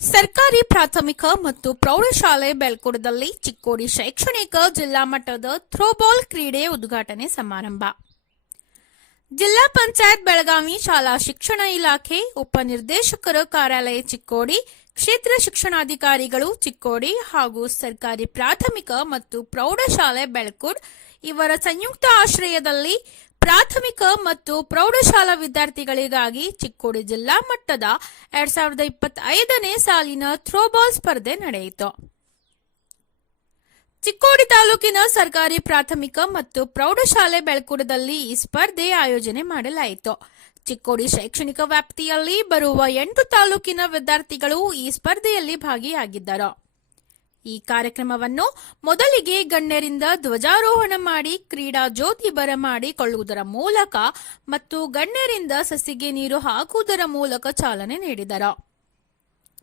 ಸರ್ಕಾರಿ ಪ್ರಾಥಮಿಕ ಮತ್ತು ಪ್ರೌಢಶಾಲೆ ಬೆಳ್ಕುಡದಲ್ಲಿ ಚಿಕ್ಕೋಡಿ ಶೈಕ್ಷಣಿಕ ಜಿಲ್ಲಾ ಮಟ್ಟದ ಥ್ರೋಬಾಲ್ ಕ್ರೀಡೆ ಉದ್ಘಾಟನೆ ಸಮಾರಂಭ. ಜಿಲ್ಲಾ ಪಂಚಾಯತ್ ಬೆಳಗಾವಿ ಶಾಲಾ ಶಿಕ್ಷಣ ಇಲಾಖೆ ಉಪನಿರ್ದೇಶಕರ ಕಾರ್ಯಾಲಯ ಚಿಕ್ಕೋಡಿ, ಕ್ಷೇತ್ರ ಶಿಕ್ಷಣಾಧಿಕಾರಿಗಳು ಚಿಕ್ಕೋಡಿ ಹಾಗೂ ಸರ್ಕಾರಿ ಪ್ರಾಥಮಿಕ ಮತ್ತು ಪ್ರೌಢಶಾಲೆ ಬೆಳಕುಡ್ ಇವರ ಸಂಯುಕ್ತ ಆಶ್ರಯದಲ್ಲಿ ಪ್ರಾಥಮಿಕ ಮತ್ತು ಪ್ರೌಢಶಾಲಾ ವಿದ್ಯಾರ್ಥಿಗಳಿಗಾಗಿ ಚಿಕ್ಕೋಡಿ ಜಿಲ್ಲಾ ಮಟ್ಟದ ಎರಡ್ ಸಾವಿರದ ಇಪ್ಪತ್ತೈದನೇ ಸಾಲಿನ ಥ್ರೋಬಾಲ್ ಸ್ಪರ್ಧೆ ನಡೆಯಿತು. ಚಿಕ್ಕೋಡಿ ತಾಲೂಕಿನ ಸರ್ಕಾರಿ ಪ್ರಾಥಮಿಕ ಮತ್ತು ಪ್ರೌಢಶಾಲೆ ಬೆಳಕುಡದಲ್ಲಿ ಈ ಸ್ಪರ್ಧೆ ಆಯೋಜನೆ ಮಾಡಲಾಯಿತು. ಚಿಕ್ಕೋಡಿ ಶೈಕ್ಷಣಿಕ ವ್ಯಾಪ್ತಿಯಲ್ಲಿ ಬರುವ ಎಂಟು ತಾಲೂಕಿನ ವಿದ್ಯಾರ್ಥಿಗಳು ಈ ಸ್ಪರ್ಧೆಯಲ್ಲಿ ಭಾಗಿಯಾಗಿದ್ದರು. ಈ ಕಾರ್ಯಕ್ರಮವನ್ನು ಮೊದಲಿಗೆ ಗಣ್ಯರಿಂದ ಧ್ವಜಾರೋಹಣ ಮಾಡಿ, ಕ್ರೀಡಾ ಜ್ಯೋತಿ ಬರಮಾಡಿಕೊಳ್ಳುವುದರ ಮೂಲಕ ಮತ್ತು ಗಣ್ಯರಿಂದ ಸಸಿಗೆ ನೀರು ಹಾಕುವುದರ ಮೂಲಕ ಚಾಲನೆ ನೀಡಿದರು.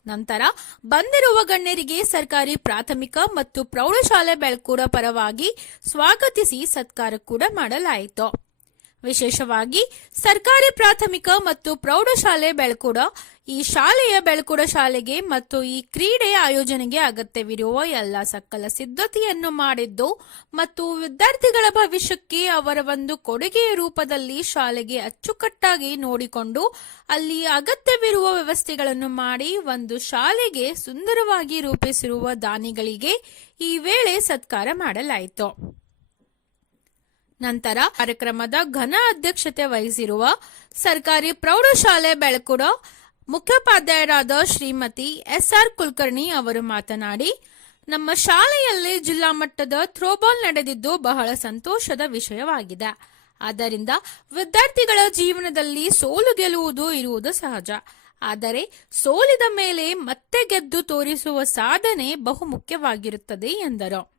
ನಂತರ ಬಂದಿರುವ ಗಣ್ಯರಿಗೆ ಸರ್ಕಾರಿ ಪ್ರಾಥಮಿಕ ಮತ್ತು ಪ್ರೌಢಶಾಲೆ ಬೆಳ್ಕೂಡ ಪರವಾಗಿ ಸ್ವಾಗತಿಸಿ ಸತ್ಕಾರ ಕೂಡ ಮಾಡಲಾಯಿತು. ವಿಶೇಷವಾಗಿ ಸರ್ಕಾರಿ ಪ್ರಾಥಮಿಕ ಮತ್ತು ಪ್ರೌಢಶಾಲೆ ಬೆಳ್ಕೂಡ ಈ ಶಾಲೆಯ ಬೆಳಕುಡ ಶಾಲೆಗೆ ಮತ್ತು ಈ ಕ್ರೀಡೆಯ ಆಯೋಜನೆಗೆ ಅಗತ್ಯವಿರುವ ಎಲ್ಲ ಸಕಲ ಸಿದ್ಧತೆಯನ್ನು ಮಾಡಿದ್ದು ಮತ್ತು ವಿದ್ಯಾರ್ಥಿಗಳ ಭವಿಷ್ಯಕ್ಕೆ ಅವರ ಒಂದು ಕೊಡುಗೆಯ ರೂಪದಲ್ಲಿ ಶಾಲೆಗೆ ಅಚ್ಚುಕಟ್ಟಾಗಿ ನೋಡಿಕೊಂಡು ಅಲ್ಲಿ ಅಗತ್ಯವಿರುವ ವ್ಯವಸ್ಥೆಗಳನ್ನು ಮಾಡಿ ಒಂದು ಶಾಲೆಗೆ ಸುಂದರವಾಗಿ ರೂಪಿಸಿರುವ ದಾನಿಗಳಿಗೆ ಈ ವೇಳೆ ಸತ್ಕಾರ ಮಾಡಲಾಯಿತು. ನಂತರ ಕಾರ್ಯಕ್ರಮದ ಘನ ಅಧ್ಯಕ್ಷತೆ ವಹಿಸಿರುವ ಸರ್ಕಾರಿ ಪ್ರೌಢಶಾಲೆ ಬೆಳಕುಡ ಮುಖ್ಯೋಪಾಧ್ಯಾಯರಾದ ಶ್ರೀಮತಿ ಎಸ್ ಆರ್ ಕುಲಕರ್ಣಿ ಅವರು ಮಾತನಾಡಿ, ನಮ್ಮ ಶಾಲೆಯಲ್ಲಿ ಜಿಲ್ಲಾ ಮಟ್ಟದ ಥ್ರೋಬಾಲ್ ನಡೆದಿದ್ದು ಬಹಳ ಸಂತೋಷದ ವಿಷಯವಾಗಿದೆ. ಆದ್ದರಿಂದ ವಿದ್ಯಾರ್ಥಿಗಳ ಜೀವನದಲ್ಲಿ ಸೋಲು ಗೆಲುವುದು ಇರುವುದು ಸಹಜ. ಆದರೆ ಸೋಲಿದ ಮೇಲೆ ಮತ್ತೆ ಗೆದ್ದು ತೋರಿಸುವ ಸಾಧನೆ ಬಹು ಮುಖ್ಯವಾಗಿರುತ್ತದೆ ಎಂದರು.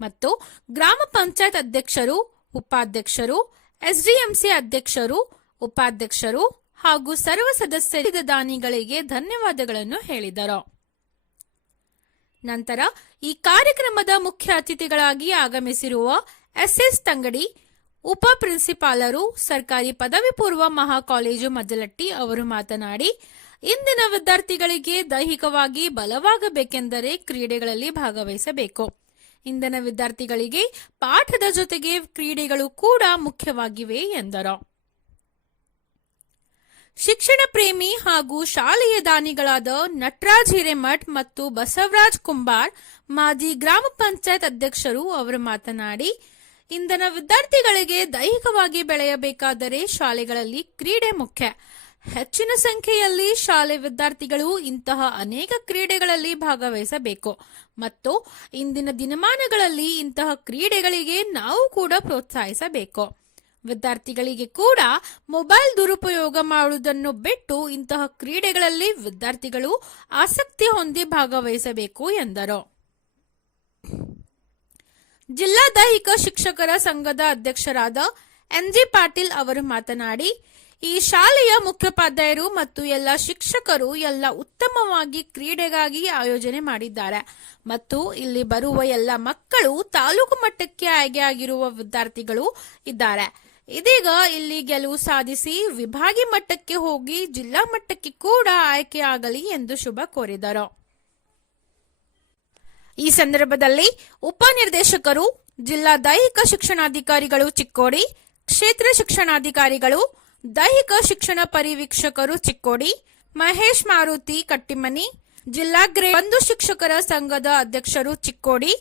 ಮತ್ತು ಗ್ರಾಮ ಪಂಚಾಯತ್ ಅಧ್ಯಕ್ಷರು, ಉಪಾಧ್ಯಕ್ಷರು, ಎಸ್ಡಿಎಂಸಿ ಅಧ್ಯಕ್ಷರು, ಉಪಾಧ್ಯಕ್ಷರು ಹಾಗೂ ಸರ್ವ ಸದಸ್ಯರಿದ ದಾನಿಗಳಿಗೆ ಧನ್ಯವಾದಗಳನ್ನು ಹೇಳಿದರು. ನಂತರ ಈ ಕಾರ್ಯಕ್ರಮದ ಮುಖ್ಯ ಅತಿಥಿಗಳಾಗಿ ಆಗಮಿಸಿರುವ ಎಸ್ಎಸ್ ತಂಗಡಿ, ಉಪ ಪ್ರಿನ್ಸಿಪಾಲರು, ಸರ್ಕಾರಿ ಪದವಿ ಪೂರ್ವ ಮಹಾ ಕಾಲೇಜು ಅವರು ಮಾತನಾಡಿ, ಇಂದಿನ ವಿದ್ಯಾರ್ಥಿಗಳಿಗೆ ದೈಹಿಕವಾಗಿ ಬಲವಾಗಬೇಕೆಂದರೆ ಕ್ರೀಡೆಗಳಲ್ಲಿ ಭಾಗವಹಿಸಬೇಕು. ಇಂದಿನ ವಿದ್ಯಾರ್ಥಿಗಳಿಗೆ ಪಾಠದ ಜೊತೆಗೆ ಕ್ರೀಡೆಗಳು ಕೂಡ ಮುಖ್ಯವಾಗಿವೆ ಎಂದರು. ಶಿಕ್ಷಣ ಪ್ರೇಮಿ ಹಾಗೂ ಶಾಲೆಯ ದಾನಿಗಳಾದ ನಟರಾಜ್ ಹಿರೇಮಠ್ ಮತ್ತು ಬಸವರಾಜ್ ಕುಂಬಾರ್ ಮಾಜಿ ಗ್ರಾಮ ಪಂಚಾಯತ್ ಅಧ್ಯಕ್ಷರು ಅವರು ಮಾತನಾಡಿ ಇಂದಿನ ವಿದ್ಯಾರ್ಥಿಗಳಿಗೆ ದೈಹಿಕವಾಗಿ ಬೆಳೆಯಬೇಕಾದರೆ ಶಾಲೆಗಳಲ್ಲಿ ಕ್ರೀಡೆ ಮುಖ್ಯ. ಹೆಚ್ಚಿನ ಸಂಖ್ಯೆಯಲ್ಲಿ ಶಾಲೆ ವಿದ್ಯಾರ್ಥಿಗಳು ಇಂತಹ ಅನೇಕ ಕ್ರೀಡೆಗಳಲ್ಲಿ ಭಾಗವಹಿಸಬೇಕು. ಮತ್ತು ಇಂದಿನ ದಿನಮಾನಗಳಲ್ಲಿ ಇಂತಹ ಕ್ರೀಡೆಗಳಿಗೆ ನಾವು ಕೂಡ ಪ್ರೋತ್ಸಾಹಿಸಬೇಕು. ವಿದ್ಯಾರ್ಥಿಗಳಿಗೆ ಕೂಡ ಮೊಬೈಲ್ ದುರುಪಯೋಗ ಮಾಡುವುದನ್ನು ಬಿಟ್ಟು ಇಂತಹ ಕ್ರೀಡೆಗಳಲ್ಲಿ ವಿದ್ಯಾರ್ಥಿಗಳು ಆಸಕ್ತಿ ಹೊಂದಿ ಭಾಗವಹಿಸಬೇಕು ಎಂದರು. ಜಿಲ್ಲಾ ದೈಹಿಕ ಶಿಕ್ಷಕರ ಸಂಘದ ಅಧ್ಯಕ್ಷರಾದ ಎನ್ಜಿ ಪಾಟೀಲ್ ಅವರು ಮಾತನಾಡಿ, ಈ ಶಾಲೆಯ ಮುಖ್ಯೋಪಾಧ್ಯಾಯರು ಮತ್ತು ಎಲ್ಲ ಶಿಕ್ಷಕರು ಎಲ್ಲ ಉತ್ತಮವಾಗಿ ಕ್ರೀಡೆಗಾಗಿ ಆಯೋಜನೆ ಮಾಡಿದ್ದಾರೆ. ಮತ್ತು ಇಲ್ಲಿ ಬರುವ ಎಲ್ಲ ಮಕ್ಕಳು ತಾಲೂಕು ಮಟ್ಟಕ್ಕೆ ಆಯ್ಕೆಯಾಗಿರುವ ವಿದ್ಯಾರ್ಥಿಗಳು ಇದ್ದಾರೆ. ಇದೀಗ ಇಲ್ಲಿ ಗೆಲುವು ಸಾಧಿಸಿ ವಿಭಾಗಿ ಮಟ್ಟಕ್ಕೆ ಹೋಗಿ ಜಿಲ್ಲಾ ಮಟ್ಟಕ್ಕೆ ಕೂಡ ಆಯ್ಕೆಯಾಗಲಿ ಎಂದು ಶುಭ ಕೋರಿದರು. ಈ ಸಂದರ್ಭದಲ್ಲಿ ಉಪನಿರ್ದೇಶಕರು ಜಿಲ್ಲಾ ದೈಹಿಕ ಶಿಕ್ಷಣಾಧಿಕಾರಿಗಳು ಚಿಕ್ಕೋಡಿ, ಕ್ಷೇತ್ರ ಶಿಕ್ಷಣಾಧಿಕಾರಿಗಳು, ದೈಹಿಕ ಶಿಕ್ಷಣ ಪರಿವೀಕ್ಷಕರು ಚಿಕ್ಕೋಡಿ, ಮಹೇಶ್ ಮಾರುತಿ ಕಟ್ಟಿಮನಿ, ಜಿಲ್ಲಾ ಗ್ರೇಡ್ ಒಂದು ಶಿಕ್ಷಕರ ಸಂಘದ ಅಧ್ಯಕ್ಷರು ಚಿಕ್ಕೋಡಿ,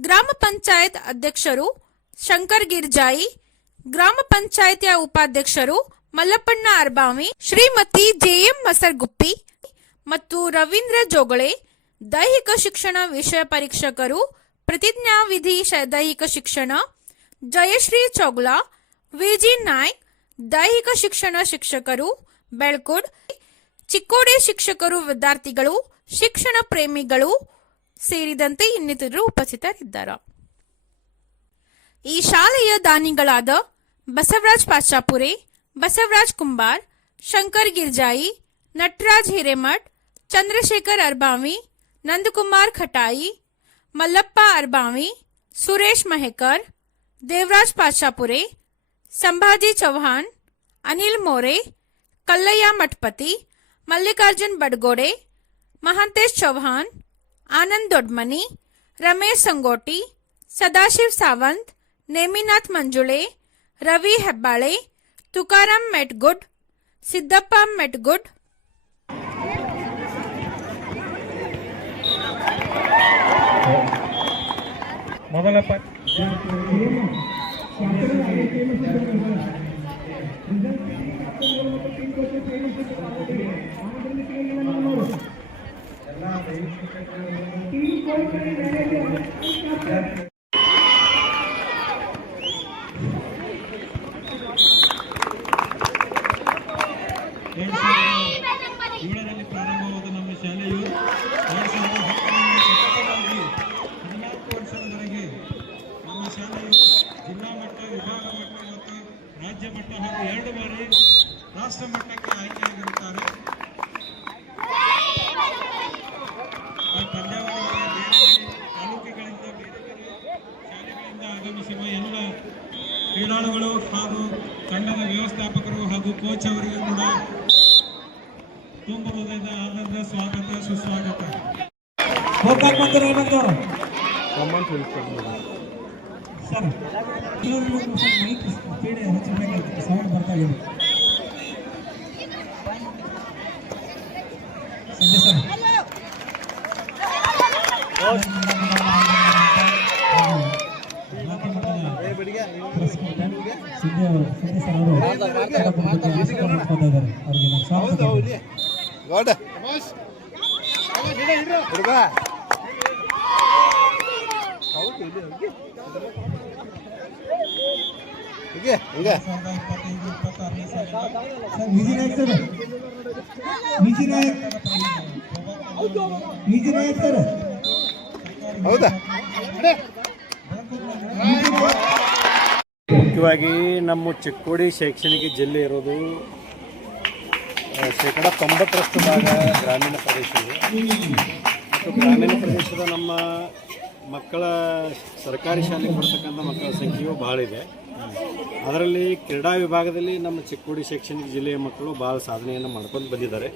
ಗ್ರಾಮ ಪಂಚಾಯತ್ ಅಧ್ಯಕ್ಷರು ಶಂಕರ್ ಗಿರ್ಜಾಯಿ ಗ್ರಾಮ ಪಂಚಾಯತಿಯ ಉಪಾಧ್ಯಕ್ಷರು ಮಲ್ಲಪ್ಪಣ್ಣ ಅರ್ಬಾವಿ, ಶ್ರೀಮತಿ ಜೆಎಂ ಮಸರ್ಗುಪ್ಪಿ ಮತ್ತು ರವೀಂದ್ರ ಜೋಗಳೆ, ದೈಹಿಕ ಶಿಕ್ಷಣ ವಿಷಯ ಪರೀಕ್ಷಕರು, ಪ್ರತಿಜ್ಞಾವಿಧಿ ವಿಧಿ ದೈಹಿಕ ಶಿಕ್ಷಣ, ಜಯಶ್ರೀ ಚೌಗ್ಲಾ, ವಿಜಿ ನಾಯ್ಕ್, ದೈಹಿಕ ಶಿಕ್ಷಣ ಶಿಕ್ಷಕರು, ಬೆಳ್ಕುಡ್, ಚಿಕ್ಕೋಡಿ ಶಿಕ್ಷಕರು ವಿದ್ಯಾರ್ಥಿಗಳು, ಶಿಕ್ಷಣ ಪ್ರೇಮಿಗಳು ಸೇರಿದಂತೆ ಇನ್ನಿತರರು ಉಪಸ್ಥಿತರಿದ್ದಾರೆ. ಈ ಶಾಲೆಯ ದಾನಿಗಳಾದ बसवराज पाचापुरे, बसवराज कुंभार, शंकर गिरजाई, नटराज हिरेमठ, चंद्रशेखर अरबावी, नंदकुमार खटाई, मल्लप्पा अरबावी, सुरेश महेकर, देवराज पाचापुरे, संभाजी चौहान, अनिल मोरे कल्लैया मठपति, मल्लिकार्जुन बडगोड़े, महांतेश चौहान, आनंद दोडमनी रमेश संगोटी, सदाशिव सावंत, नेमीनाथ मंजुले ರವಿ ಹೆಬ್ಬಾಳೆ ತುಕಾರಾಂ ಮೆಟ್ಗುಡ್ ಸಿದ್ದಪ್ಪ ಮೆಟ್ಗುಡ್ ಮೊದಲ ಪ ಸಾವಿರದ ಏಳರಲ್ಲಿ ಪ್ರಾರಂಭವಾದ ನಮ್ಮ ಶಾಲೆಯು ಹೋಗ್ಬೇಕು ಬಂದ್ರೆ ಏನಂತ ಸರ್ ಎಲ್ಲರಿಗೂ ಸ್ವಲ್ಪ ಮೈಕ್ ಸ್ಪೀಡ್ ಹಚ್ಚಬೇಕಂತ ಸೌಂಡ್ ಬರ್ತಾ ಇದೆ ಸಂಜಯ್ ಸರ್ ಸಿದ್ಧ ಸಿದ್ಧ ಸರ್ ಅವರು ಹೌದಾ? ಮುಖ್ಯವಾಗಿ ನಮ್ಮ ಚಿಕ್ಕೋಡಿ ಶೈಕ್ಷಣಿಕ ಜಿಲ್ಲೆ ಇರೋದು ಶೇಕಡ ತೊಂಬತ್ತರಷ್ಟು ಭಾಗ ಗ್ರಾಮೀಣ ಪ್ರದೇಶ ಮತ್ತು ಗ್ರಾಮೀಣ ಪ್ರದೇಶದ ನಮ್ಮ ಮಕ್ಕಳ ಸರ್ಕಾರಿ ಶಾಲೆಗೆ ಬರ್ತಕ್ಕಂಥ ಮಕ್ಕಳ ಸಂಖ್ಯೆಯು ಭಾಳ ಇದೆ. ಅದರಲ್ಲಿ ಕ್ರೀಡಾ ವಿಭಾಗದಲ್ಲಿ ನಮ್ಮ ಚಿಕ್ಕೋಡಿ ಶೈಕ್ಷಣಿಕ ಜಿಲ್ಲೆಯ ಮಕ್ಕಳು ಭಾಳ ಸಾಧನೆಯನ್ನು ಮಾಡ್ಕೊಂಡು ಬಂದಿದ್ದಾರೆ.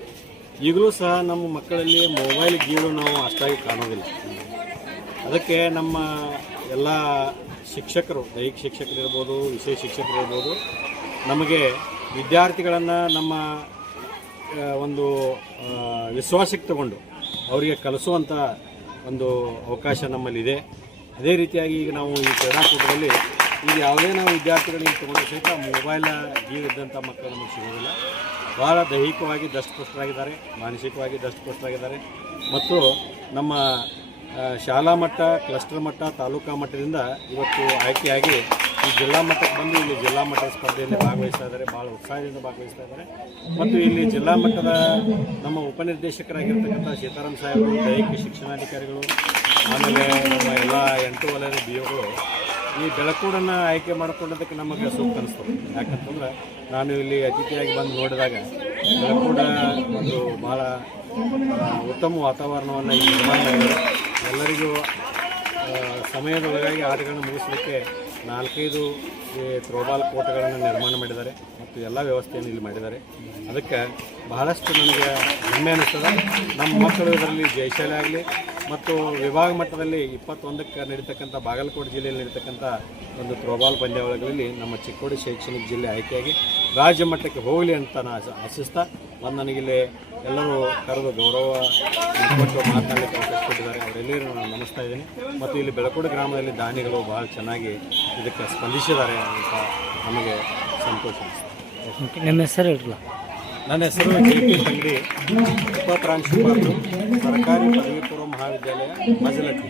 ಈಗಲೂ ಸಹ ನಮ್ಮ ಮಕ್ಕಳಲ್ಲಿ ಮೊಬೈಲ್ ಗೀಳು ನಾವು ಅಷ್ಟಾಗಿ ಕಾಣೋದಿಲ್ಲ. ಅದಕ್ಕೆ ನಮ್ಮ ಎಲ್ಲ ಶಿಕ್ಷಕರು, ದೈಹಿಕ ಶಿಕ್ಷಕರು ಇರ್ಬೋದು ವಿಷಯ ಶಿಕ್ಷಕರು ಇರ್ಬೋದು, ನಮಗೆ ವಿದ್ಯಾರ್ಥಿಗಳನ್ನು ನಮ್ಮ ಒಂದು ವಿಶ್ವಾಸಕ್ಕೆ ತಗೊಂಡು ಅವರಿಗೆ ಕಲಿಸುವಂಥ ಒಂದು ಅವಕಾಶ ನಮ್ಮಲ್ಲಿದೆ. ಅದೇ ರೀತಿಯಾಗಿ ಈಗ ನಾವು ಈ ಕ್ರೀಡಾಕೂಟದಲ್ಲಿ ಈಗ ಯಾವುದೇ ನಾವು ವಿದ್ಯಾರ್ಥಿಗಳಿಗೆ ತೊಗೊಂಡು ಸಹಿತ ಮೊಬೈಲ್ ಇದ್ದಂಥ ಮಕ್ಕಳು ನಮಗೆ ಸಿಗೋದಿಲ್ಲ. ಭಾಳ ದೈಹಿಕವಾಗಿ ದಷ್ಟಪುಷ್ಟರಾಗಿದ್ದಾರೆ, ಮಾನಸಿಕವಾಗಿ ದಷ್ಟಪುಷ್ಟರಾಗಿದ್ದಾರೆ. ಮತ್ತು ನಮ್ಮ ಶಾಲಾ ಮಟ್ಟ, ಕ್ಲಸ್ಟರ್ ಮಟ್ಟ, ತಾಲೂಕಾ ಮಟ್ಟದಿಂದ ಇವತ್ತು ಆಯ್ಕೆಯಾಗಿ ಈ ಜಿಲ್ಲಾ ಮಟ್ಟಕ್ಕೆ ಬಂದು ಇಲ್ಲಿ ಜಿಲ್ಲಾ ಮಟ್ಟದ ಸ್ಪರ್ಧೆಯಲ್ಲಿ ಭಾಗವಹಿಸ್ತಾ ಇದ್ದಾರೆ. ಭಾಳ ಉತ್ಸಾಹದಿಂದ ಭಾಗವಹಿಸ್ತಾ ಇದ್ದಾರೆ. ಮತ್ತು ಇಲ್ಲಿ ಜಿಲ್ಲಾ ಮಟ್ಟದ ನಮ್ಮ ಉಪನಿರ್ದೇಶಕರಾಗಿರ್ತಕ್ಕಂಥ ಸೀತಾರಾಮ್ ಸಾಹೇಬರು, ದೈಹಿಕ ಶಿಕ್ಷಣಾಧಿಕಾರಿಗಳು, ಆಮೇಲೆ ನಮ್ಮ ಎಲ್ಲ ಎಂಟು ವಲಯದ ಬಿ ಈ ಬೆಳಕೂಡನ್ನು ಆಯ್ಕೆ ಮಾಡಿಕೊಂಡದಕ್ಕೆ ನಮಗೆ ಸೂಕ್ತ ಅನಿಸ್ತದೆ ಯಾಕಂತಂದ್ರೆ ನಾನು ಇಲ್ಲಿ ಅತಿಥಿಯಾಗಿ ಬಂದು ನೋಡಿದಾಗ ಬೆಳಕೂಡ ಒಂದು ಭಾಳ ಉತ್ತಮ ವಾತಾವರಣವನ್ನು ಇಲ್ಲಿ ಎಲ್ಲರಿಗೂ ಸಮಯದೊಳಗಾಗಿ ಆಟಗಳನ್ನು ಮುಗಿಸಲಿಕ್ಕೆ ನಾಲ್ಕೈದು ಥ್ರೋಬಾಲ್ ಕೋಟೆಗಳನ್ನು ನಿರ್ಮಾಣ ಮಾಡಿದ್ದಾರೆ ಮತ್ತು ಎಲ್ಲ ವ್ಯವಸ್ಥೆಯನ್ನು ಇಲ್ಲಿ ಮಾಡಿದ್ದಾರೆ. ಅದಕ್ಕೆ ಬಹಳಷ್ಟು ನನಗೆ ಹೆಮ್ಮೆ ಅನ್ನಿಸ್ತದೆ ನಮ್ಮ ಮಕ್ಕಳು ಇದರಲ್ಲಿ ಜಯಶಾಲೆ ಆಗಲಿ ಮತ್ತು ವಿಭಾಗ ಮಟ್ಟದಲ್ಲಿ ಇಪ್ಪತ್ತೊಂದಕ್ಕೆ ನಡೀತಕ್ಕಂಥ ಬಾಗಲಕೋಟೆ ಜಿಲ್ಲೆಯಲ್ಲಿ ನಡೀತಕ್ಕಂಥ ಒಂದು ಥ್ರೋಬಾಲ್ ಪಂದ್ಯಾವಳಿಗಳಲ್ಲಿ ನಮ್ಮ ಚಿಕ್ಕೋಡಿ ಶೈಕ್ಷಣಿಕ ಜಿಲ್ಲೆ ಆಯ್ಕೆಯಾಗಿ ರಾಜ್ಯ ಮಟ್ಟಕ್ಕೆ ಹೋಗಲಿ ಅಂತ ನಾನು ಆಶಿಸ್ತಾ ಒಂದು ನನಗಿಲ್ಲಿ ಎಲ್ಲರೂ ಕರೆದು ಗೌರವ ಕೊಟ್ಟು ಮಾತನಾಡಲಿಕ್ಕೆ ಅವಕಾಶ ಕೊಟ್ಟಿದ್ದಾರೆ. ಅವರೆಲ್ಲರೂ ನಾನು ನಮಿಸ್ತಾ ಇದ್ದೀನಿ. ಮತ್ತು ಇಲ್ಲಿ ಬೆಳಕೋಡು ಗ್ರಾಮದಲ್ಲಿ ದಾನಿಗಳು ಭಾಳ ಚೆನ್ನಾಗಿ ಇದಕ್ಕೆ ಸ್ಪಂದಿಸಿದ್ದಾರೆ ಅಂತ ನಮಗೆ ಸಂತೋಷ ನಿಮ್ಮ ಹೆಸರು ಇರಲ್ಲ ನನ್ನ ಹೆಸರು ಜೆ ಪಿ ತಂಗಡಿ ಉಪ ಪ್ರಾಂಶುಪಾಲರು ಸರ್ಕಾರಿ ಪದವಿ ಪೂರ್ವ ಮಹಾವಿದ್ಯಾಲಯ ಮಜಲಟ್ಟಿ.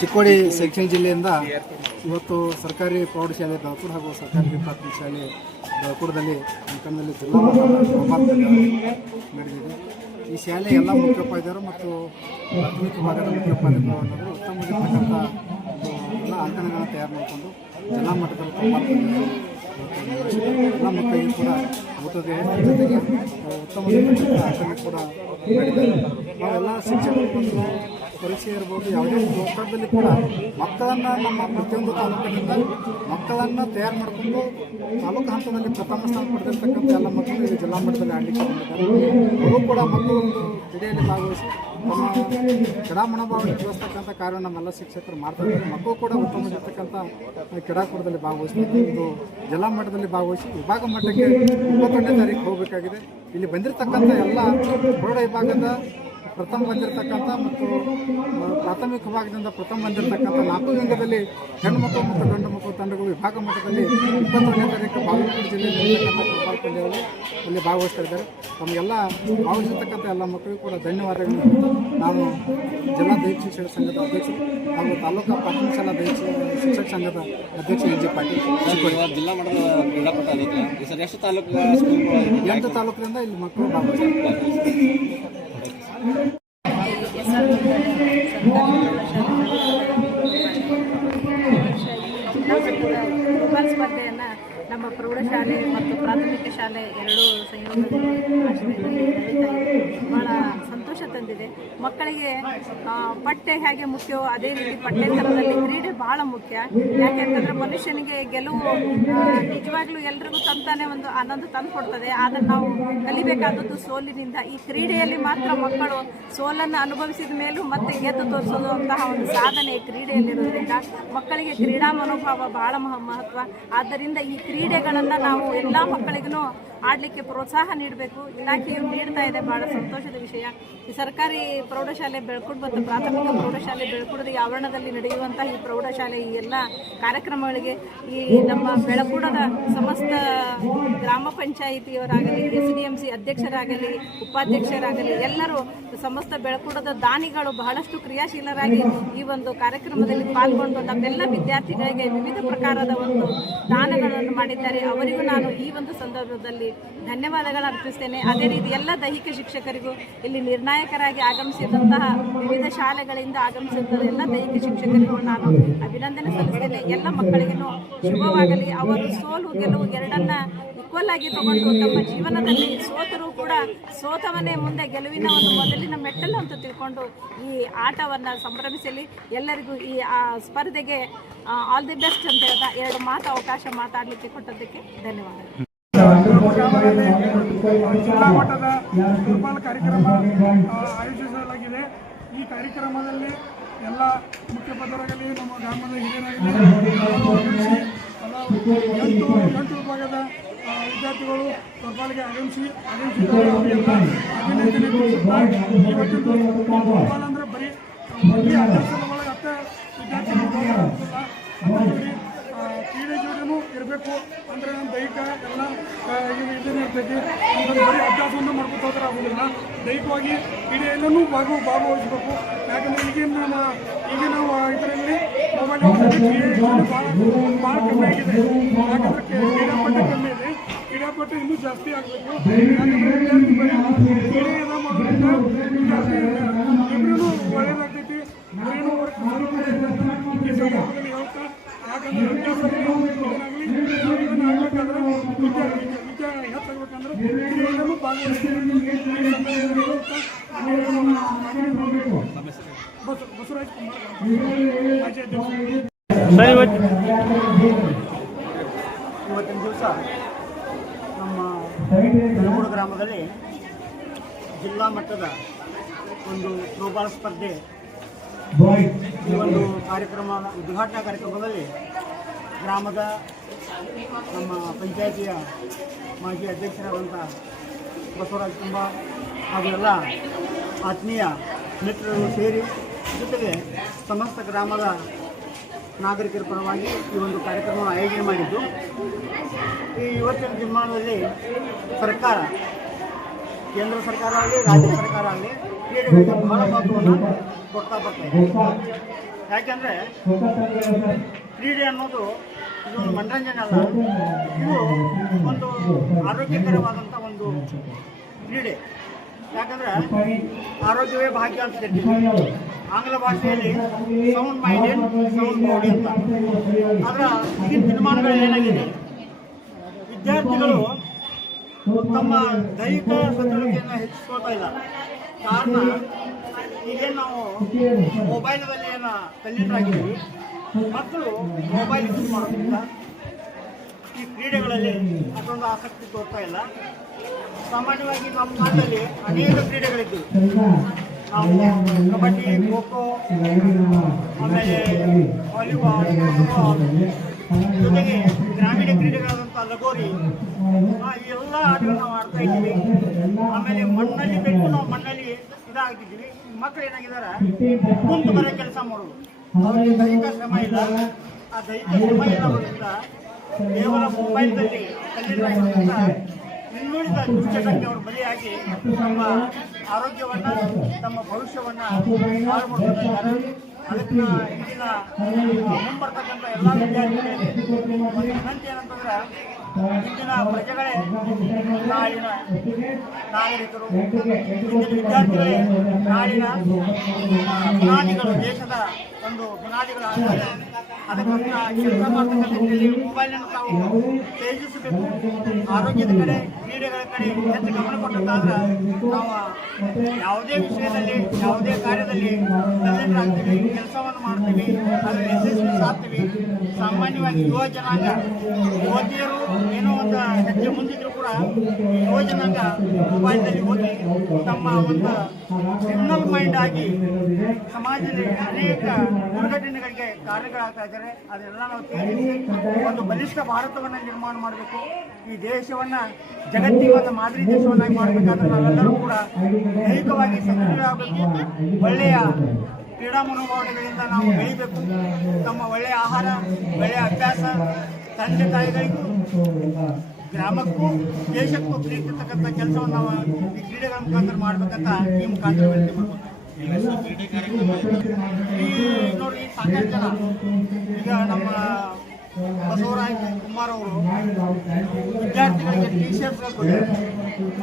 ಚಿಕ್ಕೋಡಿ ಶೈಕ್ಷಣಿಕ ಜಿಲ್ಲೆಯಿಂದ ಇವತ್ತು ಸರ್ಕಾರಿ ಪ್ರೌಢಶಾಲೆ ಬೆಳಕೂರು ಹಾಗೂ ಸರ್ಕಾರಿ ಪ್ರಾಥಮಿಕ ಶಾಲೆ ಬೆಳಕೂರದಲ್ಲಿ ಅಂಕಣದಲ್ಲಿ ಜಿಲ್ಲಾ ನಡೆದಿದೆ. ಈ ಶಾಲೆ ಎಲ್ಲ ಮುಖ್ಯೋಪಾಧ್ಯಾಯರು ಮತ್ತು ಪ್ರಾಥಮಿಕ ಭಾಗದ ಮುಖ್ಯೋಪಾಧ್ಯಾಯರು ಅನ್ನೋದು ಉತ್ತಮವಾಗಿರ್ತಕ್ಕಂಥ ಎಲ್ಲ ಅಂಕಣಗಳನ್ನು ತಯಾರು ಮಾಡಿಕೊಂಡು ಜಿಲ್ಲಾ ಮಟ್ಟದಲ್ಲಿ ಎಲ್ಲ ಮಕ್ಕಳಿಗೆ ಕೂಡ ಊಟದ ಜೊತೆಗೆ ಉತ್ತಮವಾಗಿರ್ತಕ್ಕಂಥ ಅಂಕಣ ಕೂಡ ನಾವೆಲ್ಲ ಶಿಕ್ಷಕರು ಪರೀಕ್ಷೆ ಇರ್ಬೋದು, ಯಾವುದೇ ಒಂದು ಒತ್ತಡದಲ್ಲಿ ಕೂಡ ಮಕ್ಕಳನ್ನು ನಮ್ಮ ಪ್ರತಿಯೊಂದು ತಾಲೂಕಿನಿಂದ ಮಕ್ಕಳನ್ನು ತಯಾರು ಮಾಡಿಕೊಂಡು ತಾಲೂಕು ಹಂತದಲ್ಲಿ ಪ್ರಥಮ ಸ್ಥಾನ ಪಡೆದಿರ್ತಕ್ಕಂಥ ಎಲ್ಲ ಮಕ್ಕಳು ಇಲ್ಲಿ ಜಿಲ್ಲಾ ಮಟ್ಟದಲ್ಲಿ ಆಡಲಿಕ್ಕೆ ಬಂದಿದ್ದಾರೆ ಅವರು ಕೂಡ ಮಕ್ಕಳು ಒಂದು ಕ್ರೀಡೆಯಲ್ಲಿ ಭಾಗವಹಿಸಿ ತಮ್ಮ ಕ್ರೀಡಾ ಮನೋಭಾವನೆ ತಿಳಿಸ್ತಕ್ಕಂಥ ಕಾರ್ಯ ನಮ್ಮೆಲ್ಲ ಶಿಕ್ಷಕರು ಮಾಡ್ತಾರೆ ಮಕ್ಕಳು ಕೂಡ ಉತ್ತಮವಾಗಿರ್ತಕ್ಕಂಥ ಕ್ರೀಡಾಕೂಟದಲ್ಲಿ ಭಾಗವಹಿಸಬೇಕು ಇದು ಜಿಲ್ಲಾ ಮಟ್ಟದಲ್ಲಿ ಭಾಗವಹಿಸಿ ವಿಭಾಗ ಮಟ್ಟಕ್ಕೆ ಇಪ್ಪತ್ತೊಂದನೇ ತಾರೀಕು ಹೋಗಬೇಕಾಗಿದೆ. ಇಲ್ಲಿ ಬಂದಿರತಕ್ಕಂಥ ಎಲ್ಲ ಪ್ರೌಢ ವಿಭಾಗದ ಪ್ರಥಮ ಬಂದಿರತಕ್ಕಂಥ ಮತ್ತು ಪ್ರಾಥಮಿಕ ವಿಭಾಗದಿಂದ ಪ್ರಥಮ ಬಂದಿರತಕ್ಕಂಥ ನಾಲ್ಕು ಲಿಂಗದಲ್ಲಿ ಹೆಣ್ಣು ಮಕ್ಕಳು ಮತ್ತು ಗಂಡು ಮಕ್ಕಳು ತಂಡಗಳು ವಿಭಾಗ ಮಟ್ಟದಲ್ಲಿ ಇಪ್ಪತ್ತೊಂದನೇ ತಾರೀಕು ಬಾಗಲಕೋಟೆ ಜಿಲ್ಲೆಯಲ್ಲಿ ಅಲ್ಲಿ ಭಾಗವಹಿಸ್ತಾ ಇದ್ದಾರೆ ತಮಗೆಲ್ಲ ಭಾಗವಹಿಸಿರ್ತಕ್ಕಂಥ ಎಲ್ಲ ಮಕ್ಕಳಿಗೂ ಕೂಡ ಧನ್ಯವಾದಗಳು ನಾನು ಜಿಲ್ಲಾ ದೈಹಿಕ ಶಿಕ್ಷಣ ಸಂಘದ ಅಧ್ಯಕ್ಷರು ಹಾಗೂ ತಾಲೂಕು ಪ್ರಾಥಮಿಕ ಶಾಲಾ ದೈಹಿಕ ಶಿಕ್ಷಕ ಸಂಘದ ಅಧ್ಯಕ್ಷ ಎನ್ ಜಿ ಪಾಟೀಲ್. ಜಿಲ್ಲಾ ಮಟ್ಟದ ಕ್ರೀಡಾಪಟ ಎಷ್ಟು ತಾಲೂಕು ಎಂಟು ತಾಲೂಕಿನಿಂದ ಇಲ್ಲಿ ಮಕ್ಕಳು ಭಾಗವಹಿಸ್ತಾರೆ. ಫುಟ್ಬಾಲ್ ಸ್ಪರ್ಧೆಯನ್ನು ನಮ್ಮ ಪ್ರೌಢಶಾಲೆ ಮತ್ತು ಪ್ರಾಥಮಿಕ ಶಾಲೆ ಎರಡೂ ಸಂಯೋಗದಲ್ಲಿ ಭಾಳ ತಂದಿದೆ. ಮಕ್ಕಳಿಗೆ ಪಠ್ಯ ಹೇಗೆ ಮುಖ್ಯವೋ ಅದೇ ರೀತಿ ಪಠ್ಯೇತರದಲ್ಲಿ ಕ್ರೀಡೆ ಬಹಳ ಮುಖ್ಯ. ಯಾಕೆಂತಂದ್ರೆ ಮನುಷ್ಯನಿಗೆ ಗೆಲುವು ನಿಜವಾಗ್ಲೂ ಎಲ್ರಿಗೂ ತಂತಾನೆ ಒಂದು ಆನಂದ ತಂದು ಕೊಡ್ತದೆ. ಆದರೆ ನಾವು ಕಲಿಬೇಕಾದದ್ದು ಸೋಲಿನಿಂದ. ಈ ಕ್ರೀಡೆಯಲ್ಲಿ ಮಾತ್ರ ಮಕ್ಕಳು ಸೋಲನ್ನು ಅನುಭವಿಸಿದ ಮೇಲೂ ಮತ್ತೆ ಗೆದ್ದು ತೋರಿಸೋದು ಅಂತಹ ಒಂದು ಸಾಧನೆ ಕ್ರೀಡೆಯಲ್ಲಿರೋದ್ರಿಂದ. ಮಕ್ಕಳಿಗೆ ಕ್ರೀಡಾ ಮನೋಭಾವ ಬಹಳ ಮಹ- ಮಹತ್ವ. ಆದ್ದರಿಂದ ಈ ಕ್ರೀಡೆಗಳನ್ನು ನಾವು ಎಲ್ಲ ಮಕ್ಕಳಿಗೂ ಆಡಲಿಕ್ಕೆ ಪ್ರೋತ್ಸಾಹ ನೀಡಬೇಕು. ಇಲಾಖೆಯು ನೀಡ್ತಾ ಇದೆ, ಬಹಳ ಸಂತೋಷದ ವಿಷಯ. ಈ ಸರ್ಕಾರಿ ಪ್ರೌಢಶಾಲೆ ಬೆಳ್ಕುಡ್ ಮತ್ತು ಪ್ರಾಥಮಿಕ ಪ್ರೌಢಶಾಲೆ ಬೆಳ್ಕುಡದ ಆವರಣದಲ್ಲಿ ನಡೆಯುವಂತಹ ಈ ಪ್ರೌಢಶಾಲೆ, ಈ ಎಲ್ಲ ಕಾರ್ಯಕ್ರಮಗಳಿಗೆ ಈ ನಮ್ಮ ಬೆಳಕುಡದ ಸಮಸ್ತ ಗ್ರಾಮ ಪಂಚಾಯಿತಿಯವರಾಗಲಿ ಎಸ್ ಡಿ ಎಂ ಸಿ ಅಧ್ಯಕ್ಷರಾಗಲಿ, ಉಪಾಧ್ಯಕ್ಷರಾಗಲಿ, ಎಲ್ಲರೂ ಸಮಸ್ತ ಬೆಳಕುಡದ ದಾನಿಗಳು ಬಹಳಷ್ಟು ಕ್ರಿಯಾಶೀಲರಾಗಿ ಈ ಒಂದು ಕಾರ್ಯಕ್ರಮದಲ್ಲಿ ಪಾಲ್ಗೊಂಡು ನಮ್ಮೆಲ್ಲ ವಿದ್ಯಾರ್ಥಿಗಳಿಗೆ ವಿವಿಧ ಪ್ರಕಾರದ ಒಂದು ದಾನಗಳನ್ನು ಮಾಡಿದ್ದಾರೆ. ಅವರಿಗೂ ನಾನು ಈ ಒಂದು ಸಂದರ್ಭದಲ್ಲಿ ಧನ್ಯವಾದಗಳನ್ನು ಅರ್ಪಿಸ್ತೇನೆ. ಅದೇ ರೀತಿ ಎಲ್ಲ ದೈಹಿಕ ಶಿಕ್ಷಕರಿಗೂ ಇಲ್ಲಿ ನಿರ್ಣಾಯಕರಾಗಿ ಆಗಮಿಸಿದಂತಹ ವಿವಿಧ ಶಾಲೆಗಳಿಂದ ಆಗಮಿಸಿದಂತಹ ಎಲ್ಲ ದೈಹಿಕ ಶಿಕ್ಷಕರಿಗೂ ನಾನು ಅಭಿನಂದನೆ ಸಲ್ಲಿಸ್ತೇನೆ. ಎಲ್ಲ ಮಕ್ಕಳಿಗೂ ಶುಭವಾಗಲಿ. ಅವರು ಸೋಲು ಗೆಲುವು ಎರಡನ್ನ ಈಕ್ವಲ್ ಆಗಿ ತಗೊಂಡು ತಮ್ಮ ಜೀವನದಲ್ಲಿ ಸೋತರೂ ಕೂಡ ಸೋತವನೇ ಮುಂದೆ ಗೆಲುವಿನ ಒಂದು ಮೊದಲಿನ ಮೆಟ್ಟಲು ಅಂತ ತಿಳ್ಕೊಂಡು ಈ ಆಟವನ್ನು ಸಂಭ್ರಮಿಸಲಿ. ಎಲ್ಲರಿಗೂ ಈ ಆ, ಸ್ಪರ್ಧೆಗೆ ಆಲ್ ದಿ ಬೆಸ್ಟ್ ಅಂತ ಹೇಳ್ತಾ ಎರಡು ಮಾತು ಅವಕಾಶ ಮಾತಾಡಲಿಕ್ಕೆ ಕೊಟ್ಟದ್ದಕ್ಕೆ ಧನ್ಯವಾದಗಳು. ಜಿಲ್ಲಾ ಮಟ್ಟದ ಫುಟ್ಬಾಲ್ ಕಾರ್ಯಕ್ರಮ ಆಯೋಜಿಸಲಾಗಿದೆ ಈ ಕಾರ್ಯಕ್ರಮದಲ್ಲಿ ಎಲ್ಲ ಮುಖ್ಯಪದರಾಗಲಿ ನಮ್ಮ ಗ್ರಾಮದ ಹಿರಿಯರಾಗಲಿ ಎಂಟು ಎಂಟು ವಿದ್ಯಾರ್ಥಿಗಳು ಫುಟ್ಬಾಲ್ಗೆ ಆಗಮಿಸಿ ಅವರಿಗೆಲ್ಲ ಅಭಿನಂದನೆ ಇವತ್ತಿನ ಫುಟ್ಬಾಲ್ ಬರೀ ಅಭ್ಯಾಸದ ಒಳಗೆ ವಿದ್ಯಾರ್ಥಿಗಳು ಕ್ರೀಡೆ ಜೋಡಿನೂ ಇರಬೇಕು. ಅಂದರೆ ನಮ್ಮ ದೈಹಿಕ ಎಲ್ಲ ಇದನ್ನು ಇದು ಇದನ್ನ ಇರ್ತೈತಿ. ಬರೀ ಅಭ್ಯಾಸವನ್ನು ಮಾಡ್ಕೊತ ಹೋದ್ರೆ ಆಗೋದಿಲ್ಲ. ದೈಹಿಕವಾಗಿ ಕ್ರೀಡೆಯಲ್ಲೂ ಭಾಗವ ಭಾಗವಹಿಸಬೇಕು. ಯಾಕಂದರೆ ಈಗಿನ ನಮ್ಮ, ಈಗಿನ ಇದರಲ್ಲಿ ಮೊಬೈಲ್ ಕ್ರೀಡೆ ಭಾಳ ಭಾಳ ಕಮ್ಮಿ ಆಗಿದೆ. ಯಾಕಂದರೆ ಕ್ರೀಡಾಪಟ್ಟೆ ಕಮ್ಮಿ ಇದೆ. ಕ್ರೀಡಾಪಟ್ಟೆ ಇನ್ನೂ ಜಾಸ್ತಿ ಆಗಬೇಕು. ಬರೀ ಕ್ರೀಡೆಯನ್ನು ಮಾಡೋದ್ರಿಂದ ಜಾಸ್ತಿ ಇಬ್ಬರೂ ಒಳ್ಳೆಯದಾಗ್ತೈತಿ ಈ ಹೇಳ್ತಾ ಬಸವರಾಜ್ ಕುಮಾರ್ ಇವತ್ತಿನ ದಿವಸ ನಮ್ಮ ಬೆಳಗೂಡು ಗ್ರಾಮದಲ್ಲಿ ಜಿಲ್ಲಾ ಮಟ್ಟದ ಒಂದು ಥ್ರೋಬಾಲ್ ಸ್ಪರ್ಧೆ ಈ ಒಂದು ಕಾರ್ಯಕ್ರಮ, ಉದ್ಘಾಟನಾ ಕಾರ್ಯಕ್ರಮದಲ್ಲಿ ಗ್ರಾಮದ ನಮ್ಮ ಪಂಚಾಯಿತಿಯ ಮಾಜಿ ಅಧ್ಯಕ್ಷರಾದಂಥ ಬಸವರಾಜ್ ಕುಂಬ ಹಾಗೂ ಎಲ್ಲ ಆತ್ಮೀಯ ಮಿತ್ರರು ಸೇರಿ ಜೊತೆಗೆ ಸಮಸ್ತ ಗ್ರಾಮದ ನಾಗರಿಕರ ಪರವಾಗಿ ಈ ಒಂದು ಕಾರ್ಯಕ್ರಮವನ್ನು ಆಯೋಜನೆ ಮಾಡಿದ್ದು. ಈ ಇವತ್ತಿನ ದಿನಮಾನದಲ್ಲಿ ಸರ್ಕಾರ, ಕೇಂದ್ರ ಸರ್ಕಾರ ಆಗಲಿ, ರಾಜ್ಯ ಸರ್ಕಾರ ಆಗಲಿ, ಕ್ರೀಡೆಗಳಿಗೆ ಬಹಳ ಮಹತ್ವವನ್ನು ಕೊಡ್ತಾ ಬರ್ತಾ ಇದೆ ಯಾಕೆಂದರೆ ಕ್ರೀಡೆ ಅನ್ನೋದು ಇದು ಒಂದು ಮನರಂಜನೆ ಅಲ್ಲ. ಇದು ಒಂದು ಆರೋಗ್ಯಕರವಾದಂಥ ಒಂದು ಕ್ರೀಡೆ. ಯಾಕಂದ್ರೆ ಆರೋಗ್ಯವೇ ಭಾಗ್ಯ ಅಂತ ಆಂಗ್ಲ ಭಾಷೆಯಲ್ಲಿ ಸೌಂಡ್ ಮೈಂಡೆಡ್ ಸೌಂಡ್ ಬಾಡಿ ಅಂತ. ಅದರ ಈಗಿನ ದಿನಮಾನಗಳು ಏನಾಗಿದೆ? ವಿದ್ಯಾರ್ಥಿಗಳು ತಮ್ಮ ದೈಹಿಕ ಸದೃಢತೆಯನ್ನು ಹೆಚ್ಚಿಸ್ಕೊಳ್ತಾ ಇಲ್ಲ. ಕಾರಣ ಈಗೇನು ನಾವು ಮೊಬೈಲ್ದಲ್ಲಿ ಏನು ಕಲ್ಲಿಟ್ಟರಾಗಿದ್ದೀವಿ ಮಕ್ಕಳು ಮೊಬೈಲ್ ಯೂಸ್ ಮಾಡೋದ್ರಿಂದ ಈ ಕ್ರೀಡೆಗಳಲ್ಲಿ ಅಷ್ಟೊಂದು ಆಸಕ್ತಿ ತೋರ್ತಾ ಇಲ್ಲ. ಸಾಮಾನ್ಯವಾಗಿ ನಮ್ಮ ನಾಡಲ್ಲಿ ಅನೇಕ ಕ್ರೀಡೆಗಳಿದ್ದವು ನಾವು ಕಬಡ್ಡಿ ಖೋ ಖೋ ಆಮೇಲೆ ವಾಲಿಬಾಲ್ ಫುಟ್ಬಾಲ್ ಜೊತೆಗೆ ಗ್ರಾಮೀಣ ಕ್ರೀಡೆಗಳಾದಂಥ ಲಗೋರಿ ಎಲ್ಲ ಆಟಗಳನ್ನ ಆಡ್ತಾ ಇದ್ದೀವಿ. ಆಮೇಲೆ ಮಣ್ಣಲ್ಲಿ ಬೆಟ್ಟು ನಾವು ಮಣ್ಣಲ್ಲಿ ಇದಾಗ್ತಿದ್ದೀವಿ ಮಕ್ಕಳು ಏನಾಗಿದ್ದಾರೆ? ಕುಂತು ಬರೋ ಕೆಲಸ ಮಾಡೋದು ಅವ್ರಿಗೆ ದೈಹಿಕ ಶ್ರಮ ಇಲ್ಲ. ಆ ದೈಹಿಕ ಶ್ರಮ ಇಲ್ಲದ್ರಿಂದ ಕೇವಲ ಮೊಬೈಲ್ದಲ್ಲಿ ಕಲ್ಲಿಡೋದ್ರಿಂದ ಇನ್ನುಳಿದ ದುಶ್ಚಟಕ್ಕೆ ಅವರು ಬಲಿಯಾಗಿ ತಮ್ಮ ಆರೋಗ್ಯವನ್ನ ತಮ್ಮ ಭವಿಷ್ಯವನ್ನ ಹಾಳು ಅದಕ್ಕೆ ಇಂದಿನ ಮುಂಬರ್ತಕ್ಕಂಥ ಎಲ್ಲ ವಿದ್ಯಾರ್ಥಿಗಳಿಗೆ ವಿನಂತಿ ಏನಂತಂದ್ರೆ ಇಂದಿನ ಪ್ರಜೆಗಳೇ ನಾಳಿನ ನಾಗರಿಕರು ಇಂದಿನ ವಿದ್ಯಾರ್ಥಿಗಳೇ ನಾಳಿನ ಬುನಾದಿಗಳು ದೇಶದ ಒಂದು ಬುನಾದಿಗಳಾಗ್ತಾರೆ ಅದಕ್ಕೋಸ್ಕರ ಕೆಲಸ ಮಾಡ್ತಕ್ಕಂಥ ಮೊಬೈಲನ್ನು ತಾವು ತ್ಯಜಿಸಬೇಕು ಆರೋಗ್ಯದ ಕಡೆ, ಕ್ರೀಡೆಗಳ ಕಡೆ ಹೆಚ್ಚು ಗಮನ ಕೊಟ್ಟಂತಾದ್ರೆ ನಾವು ಯಾವುದೇ ವಿಷಯದಲ್ಲಿ, ಯಾವುದೇ ಕಾರ್ಯದಲ್ಲಿ ಆಗ್ತೀವಿ ಕೆಲಸವನ್ನು ಮಾಡ್ತೀವಿ ಅದನ್ನು ಯಶಸ್ವಿ ಸಾಧ್ತೀವಿ. ಸಾಮಾನ್ಯವಾಗಿ ಯುವ ಜನಾಂಗ, ಯುವತಿಯರು ಏನೋ ಒಂದು ಹೆಜ್ಜೆ ಮುಂದಿದ್ರು ಕೂಡ ಯುವ ಮೊಬೈಲ್ನಲ್ಲಿ ಹೋಗಿ ತಮ್ಮ ಒಂದು ಕ್ರಿಮಿನಲ್ ಮೈಂಡ್ ಆಗಿ ಸಮಾಜದಲ್ಲಿ ಅನೇಕ ದುರ್ಘಟನೆಗಳಿಗೆ ಕಾರಣಗಳಾಗ್ತಾ ಇದ್ದಾರೆ. ಅದನ್ನೆಲ್ಲ ನಾವು ತ್ಯಜಿಸಿ ಒಂದು ಬಲಿಷ್ಠ ಭಾರತವನ್ನು ನಿರ್ಮಾಣ ಮಾಡಬೇಕು. ಈ ದೇಶವನ್ನ ಜಗತ್ತಿಗೆ ಮಾದರಿ ದೇಶವನ್ನಾಗಿ ಮಾಡಬೇಕಾದ್ರೆ ನಾವೆಲ್ಲರೂ ಕೂಡ ದೈಹಿಕವಾಗಿ ಸದೃಢರಾಗಬೇಕು ಒಳ್ಳೆಯ ಕ್ರೀಡಾ ಮನೋಭಾವನೆಗಳಿಂದ ನಾವು ಬೆಳಿಬೇಕು. ನಮ್ಮ ಒಳ್ಳೆಯ ಆಹಾರ, ಒಳ್ಳೆಯ ಅಭ್ಯಾಸ ತಂದೆ ತಾಯಿಗಳಿಗೂ ಗ್ರಾಮಕ್ಕೂ ದೇಶಕ್ಕೂ ಪ್ರೀತಿರ್ತಕ್ಕಂಥ ಕೆಲಸವನ್ನು ನಾವು ಈ ಕ್ರೀಡೆಗಳ ಮುಖಾಂತರ ಮಾಡ್ಬೇಕಂತ ಈ ಮುಖಾಂತರ ವಿನಂತಿ ನೋಡಿ ಸಾಕಷ್ಟು ಜನ, ಈಗ ನಮ್ಮ ಬಸವರಾಯ ಕುಮಾರ್ ಅವರು ವಿದ್ಯಾರ್ಥಿಗಳಿಗೆ ಟಿ ಶರ್ಟ್ಗಳು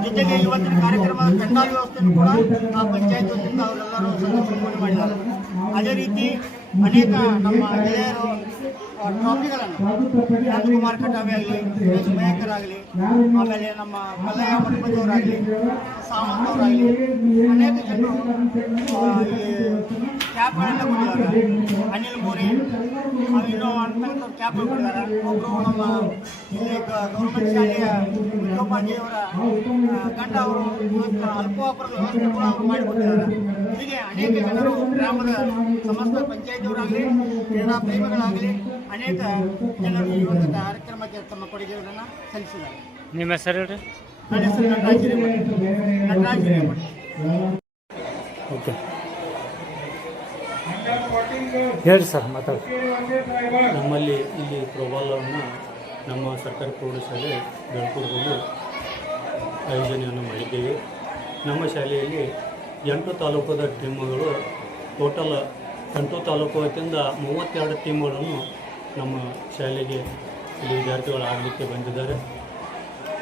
ಜೊತೆಗೆ ಇವತ್ತಿನ ಕಾರ್ಯಕ್ರಮದ ಪೆಂಡಾಲ್ ವ್ಯವಸ್ಥೆಯನ್ನು ಕೂಡ ಆ ಪಂಚಾಯತ್ ವತಿಯಿಂದ ಅವರೆಲ್ಲರೂ ಸಂದರ್ಭ ಮಾಡಿದ್ದಾರೆ. ಅದೇ ರೀತಿ ಅನೇಕ ನಮ್ಮ ಗೆಳೆಯರು ಟ್ರಾಫಿಗಳನ್ನು ನಂದಕುಮಾರ್ ಕಟಾವೆ ಆಗಲಿ ಸುರೇಶ್ ಮಯಂಕರ್ ಆಗಲಿ ಆಮೇಲೆ ನಮ್ಮ ಮಲ್ಲಯ್ಯ ಮಠಪತಿಯವರಾಗಲಿ ಸಾವಂತ್ ಅವರಾಗಲಿ ಅನೇಕ ಜನರು ಈ ಬಂದಿದ್ದಾರೆ ಕೊಟ್ಟಿದ್ದಾರೆ. ಅನಿಲ್ ಗೋರಿ ಇನ್ನೂ ಅಂತಕ್ಕಂಥ ಕ್ಯಾಬ್ ಕೊಟ್ಟಿದ್ದಾರೆ. ಒಬ್ಬರು ನಮ್ಮ ಇಲ್ಲಿ ಗೌರ್ಮೆಂಟ್ ಶಾಲೆಯ ಮುಖ್ಯೋಪಾಧ್ಯಾಯವರ ಗಂಡ ಅವರು ಇವತ್ತು ಅಲ್ಪವಾಪರದ ವ್ಯವಸ್ಥೆ ಕೂಡ ಅವರು ಮಾಡಿಕೊಟ್ಟಿದ್ದಾರೆ. ಹೀಗೆ ಅನೇಕ ಜನರು ಗ್ರಾಮದ ಸಮಸ್ತ ಪಂಚಾಯತಿಯವರಾಗಲಿ ಕ್ರೀಡಾ ಪ್ರೇಮಿಗಳಾಗಲಿ ಅನೇಕ ಜನರು ಈ ಒಂದು ಕಾರ್ಯಕ್ರಮಕ್ಕೆ ತಮ್ಮ ಕೊಡುಗೆಗಳನ್ನು ಸಲ್ಲಿಸಿದ್ದಾರೆ. ನಿಮ್ಮ ಹೆಸರು ಹೇಳ್ರಿ? ನನ್ನ ಹೆಸರು ನಟರಾಜ್ ಹಿರೇಮಠ ನಟರಾಜ್ ಹಿರೇಮಠ ಓಕೆ. ಹೇಳಿ ಸರ್ ಮಾತಾಡಿ ನಮ್ಮಲ್ಲಿ ಇಲ್ಲಿ ಪ್ರೋಬಾಲವನ್ನು ನಮ್ಮ ಸರ್ಕಾರಿ ಪ್ರೌಢಶಾಲೆ ಬೆಳಕೂರದಲ್ಲಿ ಆಯೋಜನೆಯನ್ನು ಮಾಡಿದ್ದೇವೆ. ನಮ್ಮ ಶಾಲೆಯಲ್ಲಿ ಎಂಟು ತಾಲೂಕದ ಟೀಮ್ಗಳು ಟೋಟಲ್ ಎಂಟು ತಾಲೂಕು ವತಿಯಿಂದ ಮೂವತ್ತೆರಡು ಟೀಮ್ಗಳನ್ನು ನಮ್ಮ ಶಾಲೆಗೆ ಇಲ್ಲಿ ವಿದ್ಯಾರ್ಥಿಗಳು ಆಡಲಿಕ್ಕೆ ಬಂದಿದ್ದಾರೆ.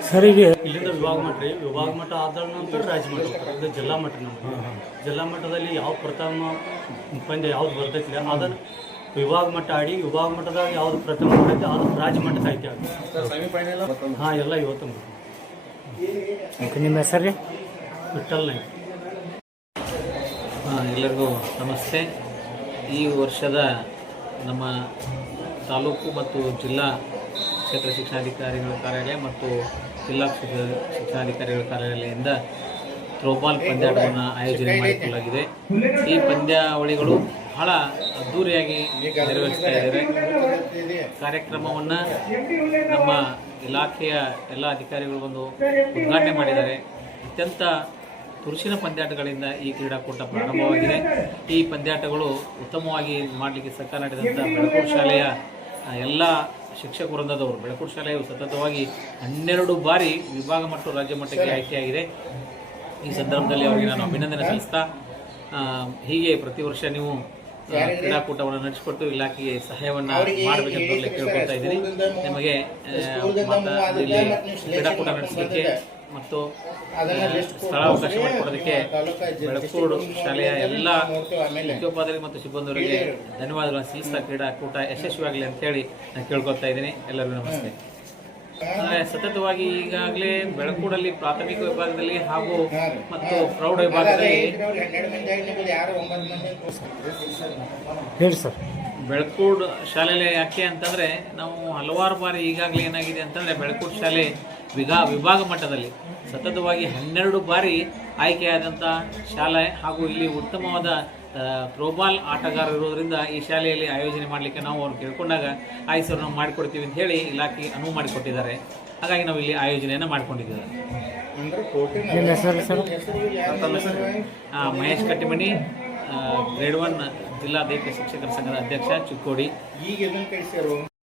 ಸರ್ ಇಲ್ಲಿಂದ ವಿಭಾಗ ಮಟ್ಟ ರೀ. ವಿಭಾಗ ಮಟ್ಟ ಆದ ನಂತರ ರಾಜ್ಯ ಮಟ್ಟ ಹೋಗ್ತಾರೆ ಇದು ಜಿಲ್ಲಾ ಮಟ್ಟ ನಮ್ಮ ಜಿಲ್ಲಾ ಮಟ್ಟದಲ್ಲಿ ಯಾವ ಪ್ರಥಮ ಪಂದ್ಯ ಯಾವ್ದು ಬರ್ತೈತಿ ಅದನ್ನು ವಿಭಾಗ ಮಟ್ಟ ಆಡಿ ವಿಭಾಗ ಮಟ್ಟದಾಗ ಯಾವ್ದು ಪ್ರಥಮ ಬರ್ತೈತಿ ಅದು. ರಾಜ್ಯ ಮಟ್ಟ ಆಯ್ಕೆ ಆಗುತ್ತೆ ಹಾಂ ಎಲ್ಲ ಇವತ್ತು ನಿಮ್ಮ ಹೆಸರು ರೀ? ವಿಠಲ್ ನಾಯ್ಕ. ಆ, ಎಲ್ಲರಿಗೂ ನಮಸ್ತೆ. ಈ ವರ್ಷದ ನಮ್ಮ ತಾಲೂಕು ಮತ್ತು ಜಿಲ್ಲಾ ಕ್ಷೇತ್ರ ಶಿಕ್ಷಣಾಧಿಕಾರಿಗಳ ಕಾರ್ಯಾಲಯ ಮತ್ತು ಜಿಲ್ಲಾ ಶಿಕ್ಷ- ಶಿಕ್ಷಣಾಧಿಕಾರಿಗಳ ಕಾರ್ಯಾಲಯದಿಂದ ಥ್ರೋಬಾಲ್ ಪಂದ್ಯಾಟವನ್ನು ಆಯೋಜನೆ ಮಾಡಿಕೊಳ್ಳಲಾಗಿದೆ. ಈ ಪಂದ್ಯಾವಳಿಗಳು ಬಹಳ ಅದ್ಧೂರಿಯಾಗಿ ನೆರವೇರಿಸ್ತಾ ಇದ್ದಾರೆ. ಕಾರ್ಯಕ್ರಮವನ್ನು ನಮ್ಮ ಇಲಾಖೆಯ ಎಲ್ಲ ಅಧಿಕಾರಿಗಳು ಬಂದು ಉದ್ಘಾಟನೆ ಮಾಡಿದ್ದಾರೆ. ಅತ್ಯಂತ ತುರುಸಿನ ಪಂದ್ಯಾಟಗಳಿಂದ ಈ ಕ್ರೀಡಾಕೂಟ ಪ್ರಾರಂಭವಾಗಿದೆ. ಈ ಪಂದ್ಯಾಟಗಳು ಉತ್ತಮವಾಗಿ ಮಾಡಲಿಕ್ಕೆ ಸಹಕಾರ ನಡೆದಂಥ ಬೆಳಕೂರು ಶಾಲೆಯ ಎಲ್ಲ ಶಿಕ್ಷಕ ವೃಂದದವರು. ಬೆಳಕೂರು ಶಾಲೆಯು ಸತತವಾಗಿ ಹನ್ನೆರಡು ಬಾರಿ ವಿಭಾಗ ಮತ್ತು ರಾಜ್ಯ ಮಟ್ಟಕ್ಕೆ ಆಯ್ಕೆಯಾಗಿದೆ. ಈ ಸಂದರ್ಭದಲ್ಲಿ ಅವರಿಗೆ ನಾನು ಅಭಿನಂದನೆ ಸಲ್ಲಿಸ್ತಾ ಹೀಗೆ ಪ್ರತಿ ವರ್ಷ ನೀವು ಕ್ರೀಡಾಕೂಟವನ್ನು ನಡೆಸಿಕೊಟ್ಟು ಇಲಾಖೆಗೆ ಸಹಾಯವನ್ನು ಮಾಡಬೇಕಂತ ಕೇಳ್ಕೊಳ್ತಾ ಇದ್ದೀನಿ ನಿಮಗೆ ಇಲ್ಲಿ ಕ್ರೀಡಾಕೂಟ ನಡೆಸಲಿಕ್ಕೆ ಮತ್ತು ಸ್ಥಳ ಸ್ಥಳಾವಕಾಶ ಮಾಡಿಕೊಡೋದಕ್ಕೆ ಬೆಳಕೂರು ಶಾಲೆಯ ಎಲ್ಲ ಮುಖ್ಯೋಪಾಧ್ಯಾಯರು ಮತ್ತು ಸಿಬ್ಬಂದಿಯವರಿಗೆ ಧನ್ಯವಾದಗಳನ್ನು ಸಲ್ಲಿಸ್ತಾ ಕ್ರೀಡಾಕೂಟ ಯಶಸ್ವಿಯಾಗಲಿ ಅಂತೇಳಿ ನಾನು ಕೇಳ್ಕೊಳ್ತಾ ಇದ್ದೀನಿ ಎಲ್ಲರಿಗೂ ನಮಸ್ತೆ ಅಂದರೆ ಸತತವಾಗಿ ಈಗಾಗಲೇ ಬೆಳಕೂಡಲ್ಲಿ ಪ್ರಾಥಮಿಕ ವಿಭಾಗದಲ್ಲಿ ಹಾಗೂ ಮತ್ತು ಪ್ರೌಢ ವಿಭಾಗದಲ್ಲಿ ಹೇಳಿ ಸರ್ ಬೆಳಕೂಡ್ ಶಾಲೆಯಲ್ಲಿ ಯಾಕೆ ಅಂತಂದರೆ ನಾವು ಹಲವಾರು ಬಾರಿ ಈಗಾಗಲೇ ಏನಾಗಿದೆ ಅಂತಂದರೆ ಬೆಳಕೂಡ್ ಶಾಲೆ ವಿಭಾ ವಿಭಾಗ ಮಟ್ಟದಲ್ಲಿ ಸತತವಾಗಿ ಹನ್ನೆರಡು ಬಾರಿ ಆಯ್ಕೆಯಾದಂಥ ಶಾಲೆ ಹಾಗೂ ಇಲ್ಲಿ ಉತ್ತಮವಾದ ಥ್ರೋಬಾಲ್ ಆಟಗಾರ ಇರೋದರಿಂದ ಈ ಶಾಲೆಯಲ್ಲಿ ಆಯೋಜನೆ ಮಾಡಲಿಕ್ಕೆ ನಾವು ಅವ್ರು ಕೇಳ್ಕೊಂಡಾಗ ಆಯ್ತು ಸರ್ ನಾವು ಮಾಡಿಕೊಡ್ತೀವಿ ಅಂತ ಹೇಳಿ ಇಲಾಖೆ ಅನುವು ಮಾಡಿಕೊಟ್ಟಿದ್ದಾರೆ. ಹಾಗಾಗಿ ನಾವು ಇಲ್ಲಿ ಆಯೋಜನೆಯನ್ನು ಮಾಡಿಕೊಂಡಿದ್ದೇವೆ. ಹಾಂ ಮಹೇಶ್ ಕಟ್ಟಿಮಣಿ ಗ್ರೇಡ್ ಒನ್ ಜಿಲ್ಲಾ ದೈಹಿಕ ಶಿಕ್ಷಕರ ಸಂಘದ ಅಧ್ಯಕ್ಷ ಚಿಕ್ಕೋಡಿ.